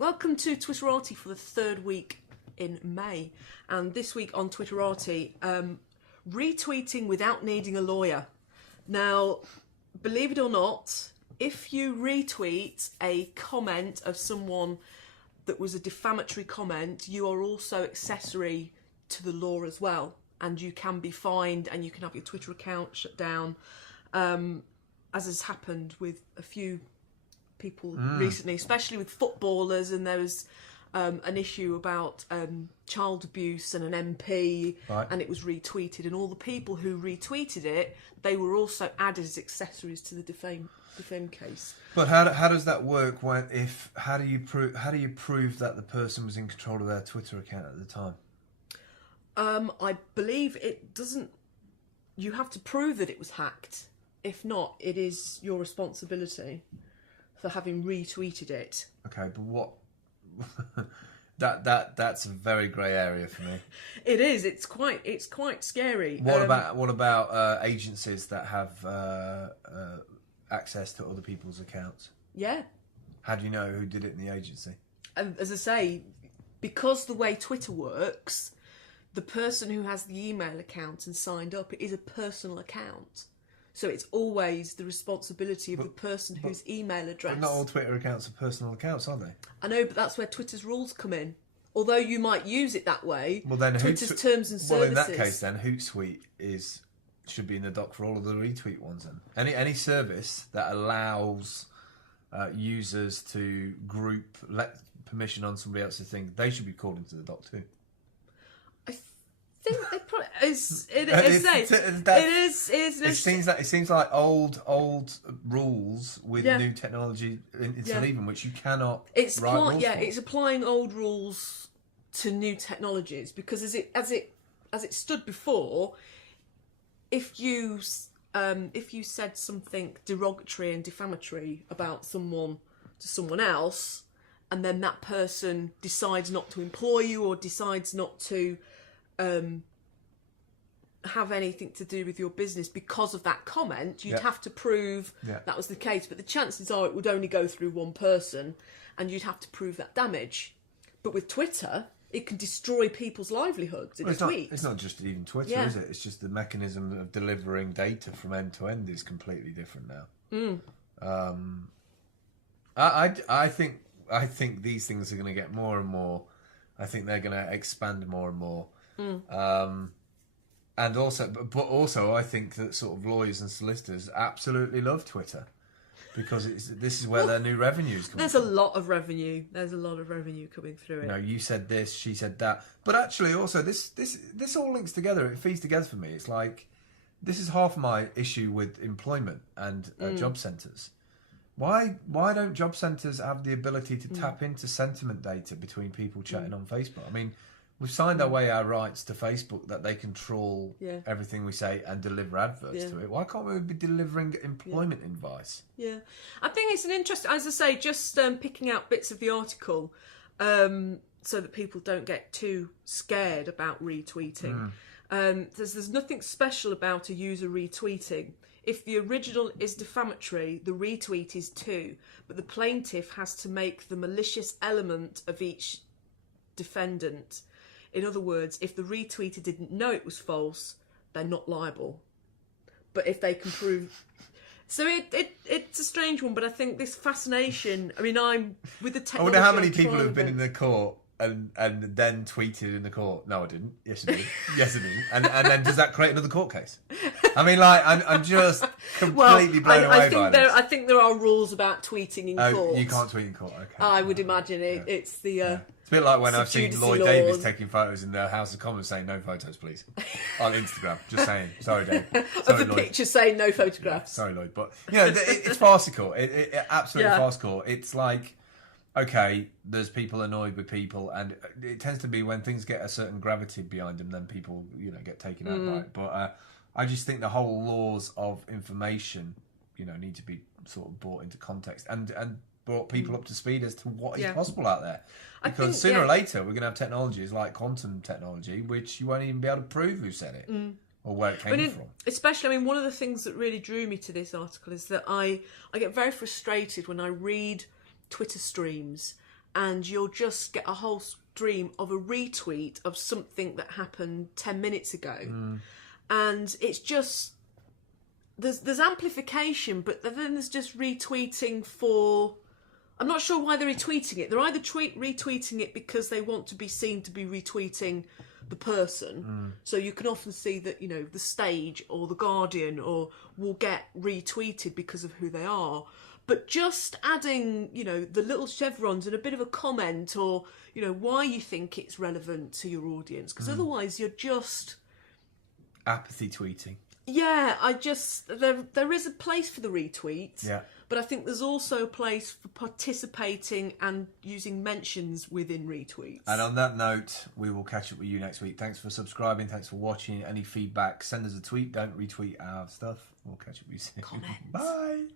Welcome to Twitterati for the third week in May. And this week on Twitterati, retweeting without needing a lawyer. Now, believe it or not, if you retweet a comment of someone that was a defamatory comment, you are also accessory to the law as well. And you can be fined and you can have your Twitter account shut down, as has happened with a few people recently, especially with footballers, and there was an issue about child abuse and an MP, and it was retweeted, and all the people who retweeted it, they were also added as accessories to the defame case. But how does that work? How do you prove that the person was in control of their Twitter account at the time? I believe it doesn't. You have to prove that it was hacked. If not, it is your responsibility for having retweeted it. Okay, but what? that's a very grey area for me. It is. It's quite scary. What about agencies that have access to other people's accounts? Yeah. How do you know who did it in the agency? As I say, because the way Twitter works, the person who has the email account and signed up, it is a personal account. So it's always the responsibility of the person whose email address. But not all Twitter accounts are personal accounts, are they? I know, but that's where Twitter's rules come in. Although you might use it that way, well, then Twitter's terms and services... Well, in that case, then, Hootsuite should be in the dock for all of the retweet ones. Then any service that allows users to let permission on somebody else's thing, they should be called into the dock too. I think they probably it seems like old rules with new technology interleaving, which you cannot. It's applying old rules to new technologies, because as it stood before, if you said something derogatory and defamatory about someone to someone else, and then that person decides not to employ you or decides not to have anything to do with your business because of that comment, you'd have to prove that was the case. But the chances are it would only go through one person, and you'd have to prove that damage. But with Twitter, it can destroy people's livelihoods in a tweet. It's not just even Twitter, is it? It's just the mechanism of delivering data from end to end is completely different now. I think these things are going to get more and more. I think they're going to expand more and more. And also, I think that sort of lawyers and solicitors absolutely love Twitter, because this is where their new revenues come. There's a lot of revenue. There's a lot of revenue coming through it. You know, you said this, she said that, but actually, also this all links together. It feeds together for me. It's like this is half my issue with employment and job centres. Why don't job centres have the ability to tap into sentiment data between people chatting on Facebook? I mean, we've signed away our rights to Facebook that they control everything we say and deliver adverts to it. Why can't we be delivering employment advice? Yeah, I think it's an interesting, as I say, just picking out bits of the article so that people don't get too scared about retweeting. There's nothing special about a user retweeting. If the original is defamatory, the retweet is too, but the plaintiff has to make the malicious element of each defendant. In other words, if the retweeter didn't know it was false, they're not liable. But if they can prove... So it's a strange one, but I think this fascination... I mean, I'm with the technology... I wonder how many people have been in the court and then tweeted in the court, no, I didn't. Yes, I did. Yes, I did. And then does that create another court case? I mean, like, I'm just completely blown away by this. I think there are rules about tweeting in court. You can't tweet in court, okay. I would imagine it's the... It's a bit like when I've seen Lloyd Davis taking photos in the House of Commons saying no photos, please. On Instagram. Just saying. Sorry, Dave. Sorry, of the picture saying no photographs. Yeah, sorry, Lloyd. But, it's farcical. It absolutely farcical. It's like, okay, there's people annoyed with people, and it tends to be when things get a certain gravity behind them, then people, get taken out by it. But I just think the whole laws of information, need to be sort of brought into context and brought people up to speed as to what is possible out there. Because sooner or later, we're going to have technologies like quantum technology, which you won't even be able to prove who said it or where it came from. Especially, one of the things that really drew me to this article is that I get very frustrated when I read Twitter streams and you'll just get a whole stream of a retweet of something that happened 10 minutes ago. And it's just, there's amplification, but then there's just retweeting for, I'm not sure why they're retweeting it. They're either retweeting it because they want to be seen to be retweeting the person. So you can often see that, you know, the Stage or the Guardian will get retweeted because of who they are. But just adding, you know, the little chevrons and a bit of a comment, or, you know, why you think it's relevant to your audience, because otherwise you're just apathy tweeting. Yeah, there is a place for the retweets. Yeah. But I think there's also a place for participating and using mentions within retweets. And on that note, we will catch up with you next week. Thanks for subscribing. Thanks for watching. Any feedback, send us a tweet. Don't retweet our stuff. We'll catch up with you soon. Comments. Bye.